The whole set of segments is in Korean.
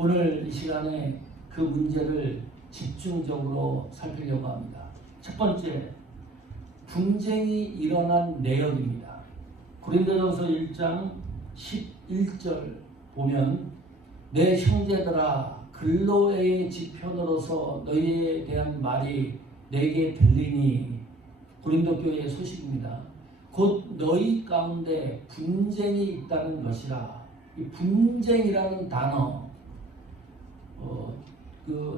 오늘 이 시간에 그 문제를 집중적으로 살피려고 합니다. 첫 번째, 분쟁이 일어난 내역입니다. 고린도전서 1장 11절 보면 내 형제들아 글로에의 지편으로서 너희에 대한 말이 내게 들리니, 고린도 교회의 소식입니다. 곧 너희 가운데 분쟁이 있다는 것이라. 이 분쟁이라는 단어,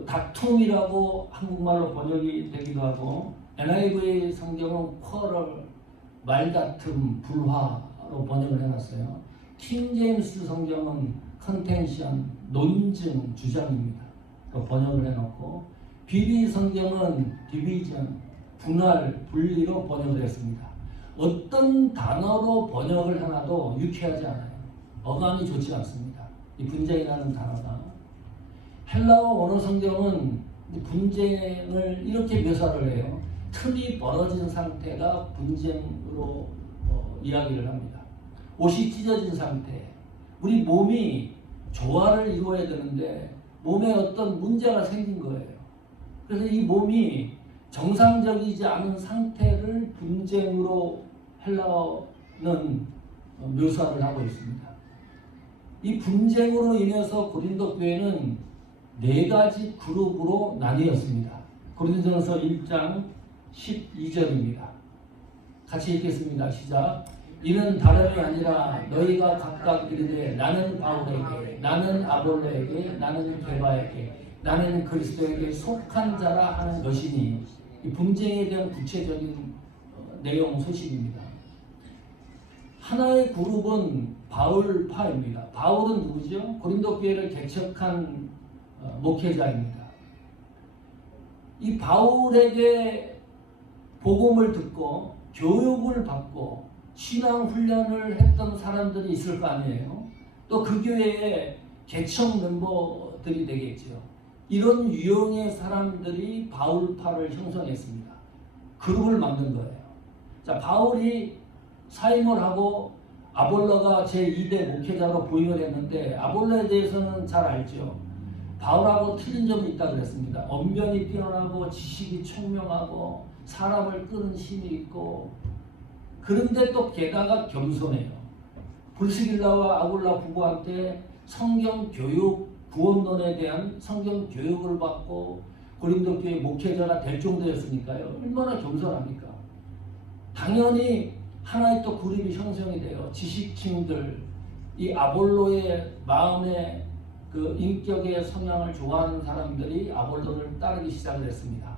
다툼이라고 한국말로 번역이 되기도 하고, NIV 성경은 quarrel, 말다툼, 불화로 번역을 해놨어요. 킹 제임스 성경은 contention, 논증, 주장입니다. 번역을 해놓고, BB 성경은 division, 분할, 분리로 번역을 했습니다. 어떤 단어로 번역을 하나도 유쾌하지 않아요. 어감이 좋지 않습니다. 이 분쟁이라는 단어가. 헬라어 원어 성경은 분쟁을 이렇게 묘사를 해요. 틈이 벌어진 상태가 분쟁으로 이야기를 합니다. 옷이 찢어진 상태. 우리 몸이 조화를 이루어야 되는데 몸에 어떤 문제가 생긴 거예요. 그래서 이 몸이 정상적이지 않은 상태를 분쟁으로 헬라어는 묘사를 하고 있습니다. 이 분쟁으로 인해서 고린도 교회는 4가지 그룹으로 나뉘었습니다. 고린도전서 1장 12절입니다. 같이 읽겠습니다. 시작. 이는 다름이 아니라 너희가 각각 이르되 나는 바울에게, 나는 아볼로에게, 나는 게바에게, 나는 그리스도에게 속한 자라 하는 것이니, 이 분쟁에 대한 구체적인 내용 소식입니다. 하나의 그룹은 바울파입니다. 바울은 누구죠? 고린도 교회를 개척한 목회자입니다. 이 바울에게 복음을 듣고 교육을 받고 신앙 훈련을 했던 사람들이 있을 거 아니에요. 또 그 교회의 개척 멤버들이 되겠죠. 이런 유형의 사람들이 바울파를 형성했습니다. 그룹을 만든 거예요. 자, 바울이 사임을 하고 아볼로가 제2대 목회자로 부임을 했는데, 아볼로에 대해서는 잘 알죠. 바울하고 틀린 점이 있다고 그랬습니다. 언변이 뛰어나고 지식이 총명하고 사람을 끄는 힘이 있고, 그런데 또 게다가 겸손해요. 불스길라와 아굴라 부부한테 성경 교육, 구원론에 대한 성경 교육을 받고 고린도 교회 목회자가 될 정도였으니까요. 얼마나 겸손합니까? 당연히 하나의 또 그룹이 형성이 돼요. 지식층들, 이 아볼로의 마음의 그 인격의 성향을 좋아하는 사람들이 아볼로를 따르기 시작을 했습니다.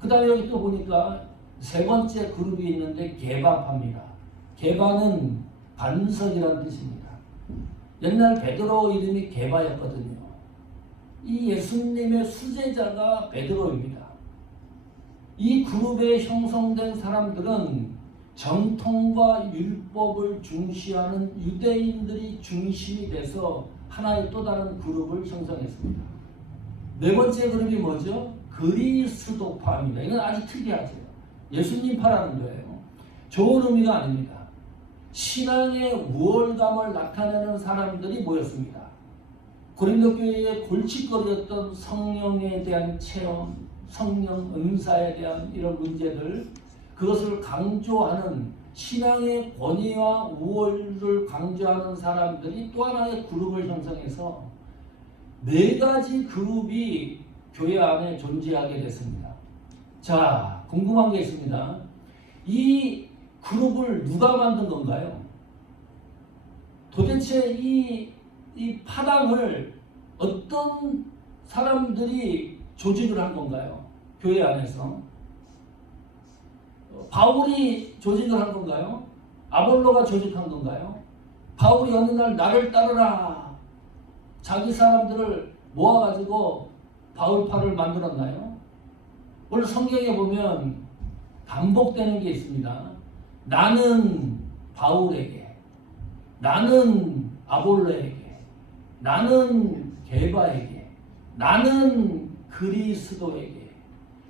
그 다음에 여기 또 보니까 3번째 그룹이 있는데 게바파입니다. 게바는 반석이라는 뜻입니다. 옛날 베드로 이름이 게바였거든요. 이 예수님의 수제자가 베드로입니다. 이 그룹에 형성된 사람들은 정통과 율법을 중시하는 유대인들이 중심이 돼서 하나의 또 다른 그룹을 형성했습니다. 4번째 그룹이 뭐죠? 그리스도파입니다. 이건 아주 특이하죠. 예수님파라는 거예요. 좋은 의미가 아닙니다. 신앙의 우월감을 나타내는 사람들이 모였습니다. 고린도 교회의 골칫거리였던 성령에 대한 체험, 성령 은사에 대한 이런 문제들, 그것을 강조하는 신앙의 권위와 우월을 강조하는 사람들이 또 하나의 그룹을 형성해서 4가지 그룹이 교회 안에 존재하게 됐습니다. 자, 궁금한 게 있습니다. 이 그룹을 누가 만든 건가요? 도대체 이 파당을 어떤 사람들이 조직을 한 건가요? 교회 안에서. 바울이 조직을 한 건가요? 아볼로가 조직한 건가요? 바울이 어느 날 나를 따르라, 자기 사람들을 모아가지고 바울파를 만들었나요? 오늘 성경에 보면 반복되는 게 있습니다. 나는 바울에게, 나는 아볼로에게, 나는 게바에게, 나는 그리스도에게.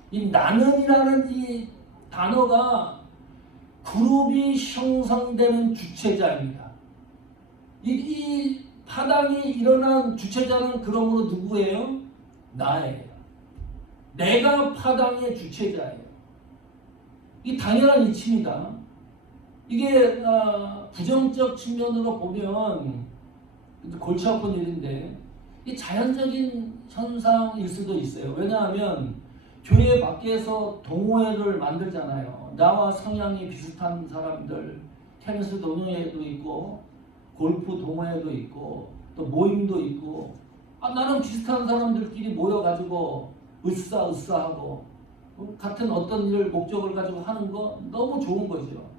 이 나는이라는 이 단어가 그룹이 형성되는 주체자입니다. 이 파당이 일어난 주체자는 그러므로 누구예요? 나예요. 내가 파당의 주체자예요. 이 당연한 이치입니다. 이게 부정적 측면으로 보면 골치 아픈 일인데 이 자연적인 현상일 수도 있어요. 왜냐하면 교회 밖에서 동호회를 만들잖아요. 나와 성향이 비슷한 사람들, 테니스 동호회도 있고 골프 동호회도 있고 또 모임도 있고 나랑 비슷한 사람들끼리 모여가지고 으쌰으쌰하고 같은 어떤 일을 목적을 가지고 하는 거 너무 좋은 거죠.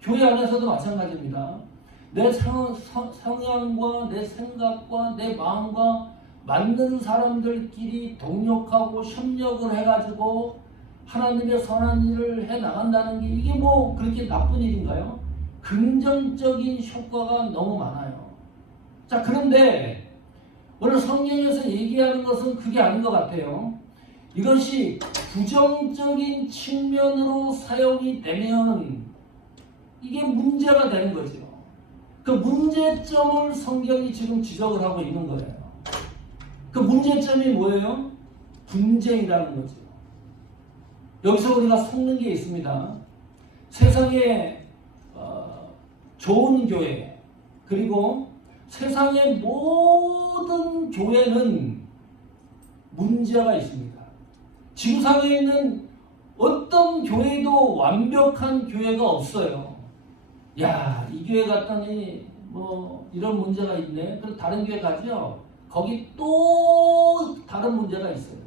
교회 안에서도 마찬가지입니다. 내 성향과 내 생각과 내 마음과 맞는 사람들끼리 동력하고 협력을 해가지고 하나님의 선한 일을 해 나간다는 게 이게 뭐 그렇게 나쁜 일인가요? 긍정적인 효과가 너무 많아요. 자, 그런데 오늘 성경에서 얘기하는 것은 그게 아닌 것 같아요. 이것이 부정적인 측면으로 사용이 되면 이게 문제가 되는 거죠. 그 문제점을 성경이 지금 지적을 하고 있는 거예요. 그 문제점이 뭐예요? 분쟁이라는 거죠. 여기서 우리가 속는 게 있습니다. 세상에 좋은 교회 그리고 세상의 모든 교회는 문제가 있습니다. 지구상에 있는 어떤 교회도 완벽한 교회가 없어요. 야, 이 교회 갔더니 뭐 이런 문제가 있네. 그럼 다른 교회 가죠. 거기 또 다른 문제가 있어요.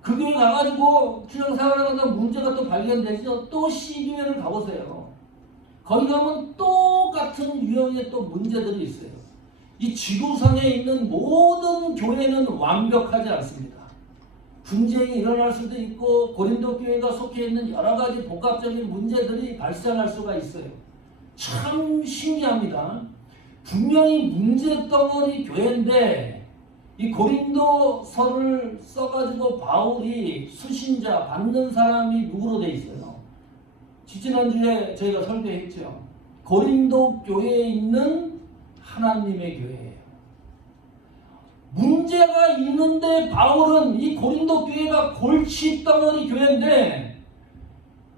그 교회 가가지고 신앙생활하다가 문제가 또 발견되죠. 또 C교회를 가보세요. 거기 가면 똑같은 유형의 또 문제들이 있어요. 이 지구상에 있는 모든 교회는 완벽하지 않습니다. 분쟁이 일어날 수도 있고 고린도 교회가 속해 있는 여러 가지 복합적인 문제들이 발생할 수가 있어요. 참 신기합니다. 분명히 문제덩어리 교회인데 이 고린도서를 써가지고 바울이 수신자 받는 사람이 누구로 돼 있어요? 지난주에 저희가 설교했죠. 고린도 교회에 있는 하나님의 교회예요. 문제가 있는데 바울은 이 고린도 교회가 골칫덩어리 교회인데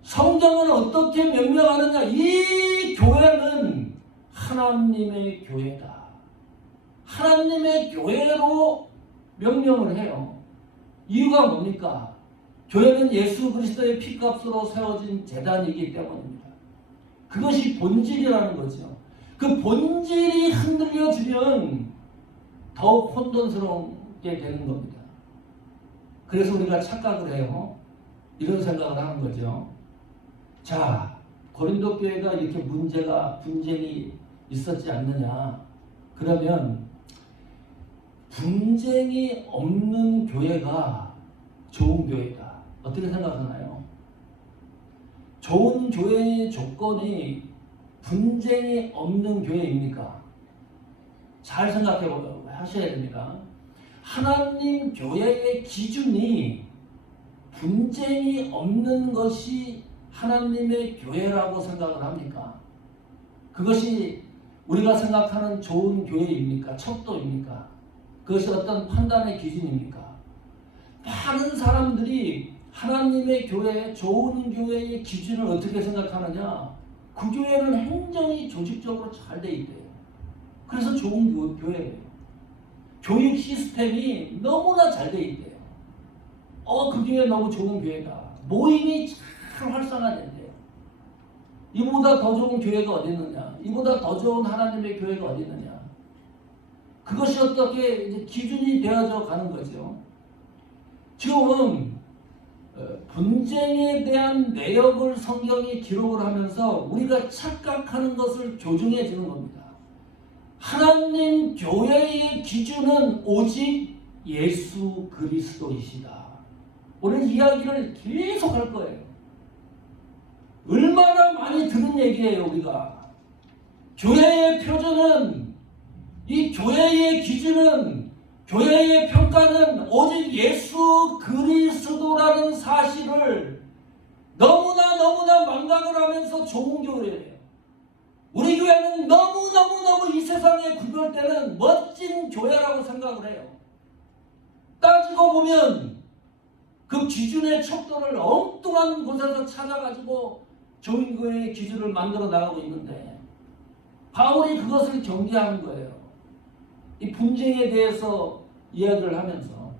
성경은 어떻게 명명하느냐? 이 교회는 하나님의 교회다. 하나님의 교회로 명명을 해요. 이유가 뭡니까? 교회는 예수 그리스도의 피값으로 세워진 제단이기 때문입니다. 그것이 본질이라는 거죠. 그 본질이 흔들려지면 더욱 혼돈스럽게 되는 겁니다. 그래서 우리가 착각을 해요. 이런 생각을 하는 거죠. 자, 고린도 교회가 이렇게 분쟁이 있었지 않느냐? 그러면 분쟁이 없는 교회가 좋은 교회다. 어떻게 생각하나요? 좋은 교회의 조건이 분쟁이 없는 교회입니까? 잘 생각해 하셔야 됩니다. 하나님 교회의 기준이 분쟁이 없는 것이 하나님의 교회라고 생각을 합니까? 그것이 우리가 생각하는 좋은 교회입니까? 척도입니까? 그것이 어떤 판단의 기준입니까? 많은 사람들이 하나님의 교회, 좋은 교회의 기준을 어떻게 생각하느냐? 그 교회는 행정이 조직적으로 잘 돼 있대요. 그래서 좋은 교회예요. 교육 시스템이 너무나 잘 돼 있대요. 그 교회 너무 좋은 교회다. 모임이 잘 활성화된대요. 이보다 더 좋은 교회가 어디 있느냐? 이보다 더 좋은 하나님의 교회가 어디 있느냐? 그것이 어떻게 이제 기준이 되어져 가는 거죠. 지금은 분쟁에 대한 내역을 성경이 기록을 하면서 우리가 착각하는 것을 교정해 주는 겁니다. 하나님 교회의 기준은 오직 예수 그리스도이시다. 오늘 이야기를 계속 할 거예요. 얼마나 많이 들은 얘기예요, 우리가. 교회의 표준은, 이 교회의 기준은, 교회의 평가는 오직 예수 그리스도라는 사실을 너무나 망각을 하면서 좋은 교회예요. 우리 교회는 너무너무너무 이 세상에 구별되는 멋진 교회라고 생각을 해요. 따지고 보면 그 기준의 척도를 엉뚱한 곳에서 찾아가지고 종교의 기준을 만들어 나가고 있는데 바울이 그것을 경계하는 거예요. 이 분쟁에 대해서 이야기를 하면서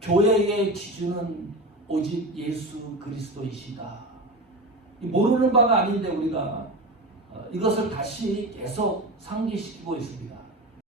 교회의 기준은 오직 예수 그리스도이시다. 모르는 바가 아닌데 우리가 이것을 다시 계속 상기시키고 있습니다.